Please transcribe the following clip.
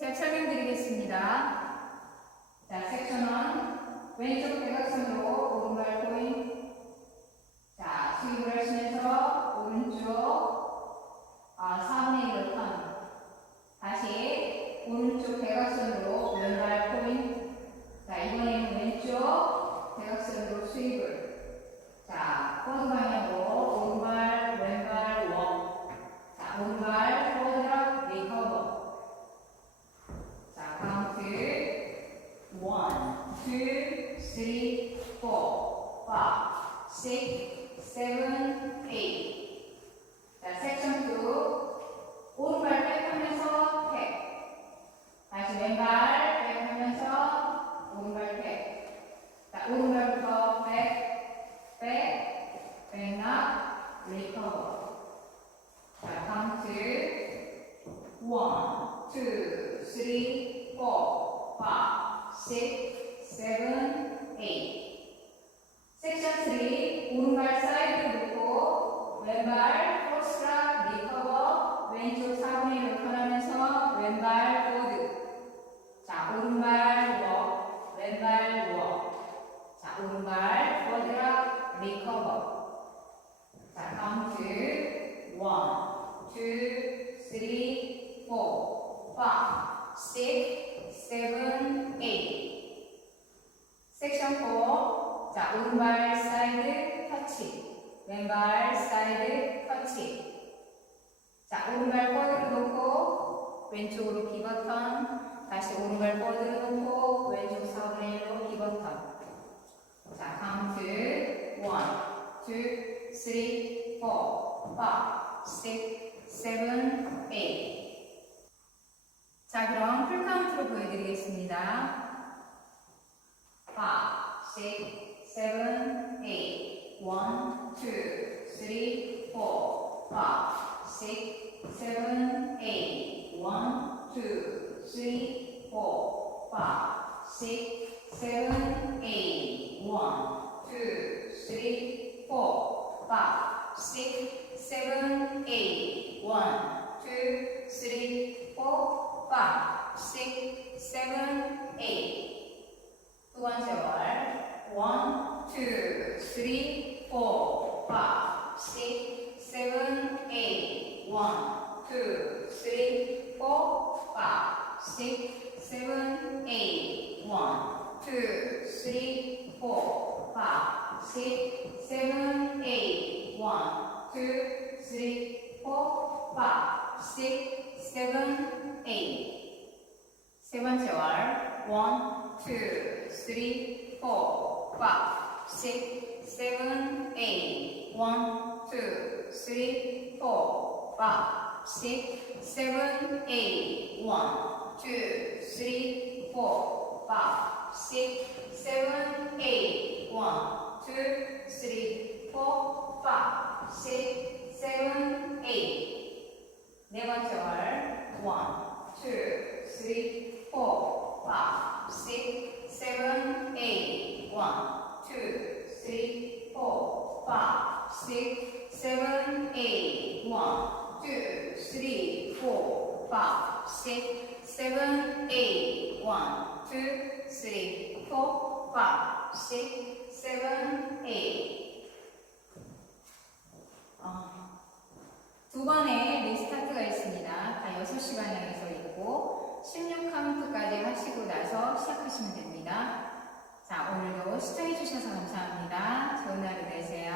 스텝 설명드리겠습니다. 자, 섹션 1. 왼쪽 대각선으로 오른발 포인. 자, 스윕을 하시면서 오른쪽 4분의 1로 턴. 다시 오른쪽 대각선으로 왼발 포인. 자, 이번에는 왼쪽 대각선으로 스윕을. 자, 포드 방향으로 오른발, 왼발, 워. 자, 오른발, 포드락, 리커버. 자, 카운트 1, 2, 3, 4, 5, 6, 7, 8. 자, 섹션 2. 오른발 백하면서 탭. 다시 왼발 백하면서 오른발 탭. 자, 오른발부터 백락, 리커버. 자, 카운트 1, 2, 3, 4, 5, 6, 7, 8. 섹션 3. 오른발 사이드 놓고 왼발 크로스락 리커버. 왼쪽 4분의 1로 턴하면서 왼발 포드. 자, 오른발 워, 왼발 워. 자, 오른발 포드락 리커버. 자, 카운트 1, 2, 3, 4, 5, 6, 7, 8. 섹션 4. 자, 오른발 사이드 터치, 왼발 사이드 터치. 자, 오른발 포드로 놓고 왼쪽으로 피벗턴. 다시 오른발 포드로 놓고 왼쪽 4분의 1로 피벗턴. 자, 카운트 1, 2, 3, 4, 5, 6, 7, 8. 자, 그럼 풀카운트로 보여드리겠습니다. 5, 6, 7, 8. 1, 2, 3, 4, 5, 6, 7, 8. 1, 2, 3, 4, 5, 6, 7, 8. 1, 2, 3, 4, 5, 6, 7, 8. 1, 2, 3, 4, 5, 6, 7, 8. 두 번째 월. 1, 2, 3, 4, 5, 6, 7, 8. 1, 2, 3, 4, 5, 6, 7, 8. 1, 2, 3, 4, 5, 6, 7, 8. 1, 2, 3, 4, 5, 6, 7, 8. 세 번째 월. 1, 2, 3, 4, 5, 6, 7, 8. 1, 2, 3, 4, 5, 6, 7, 8. 1, 2, 3, 4, 5, 6, 7, 8. 1, 2, 3, 4, 5, 6, 7, 8. 네 번째 월. 1, 2, 3, 4, 5, 6, 7, 8. 1, 2, 3, 4, 5, 6, 7, 8. 1, 2, 3, 4, 5, 6, 7, 8. 1, 2, 3, 4, 5, 6, 7, 8. 두 번의 리스타트가 있습니다. 다 6시 방향에서 있고 16카운트까지 하시고 나서 시작하시면 됩니다. 자, 오늘도 시청해주셔서 감사합니다. 좋은 하루 되세요.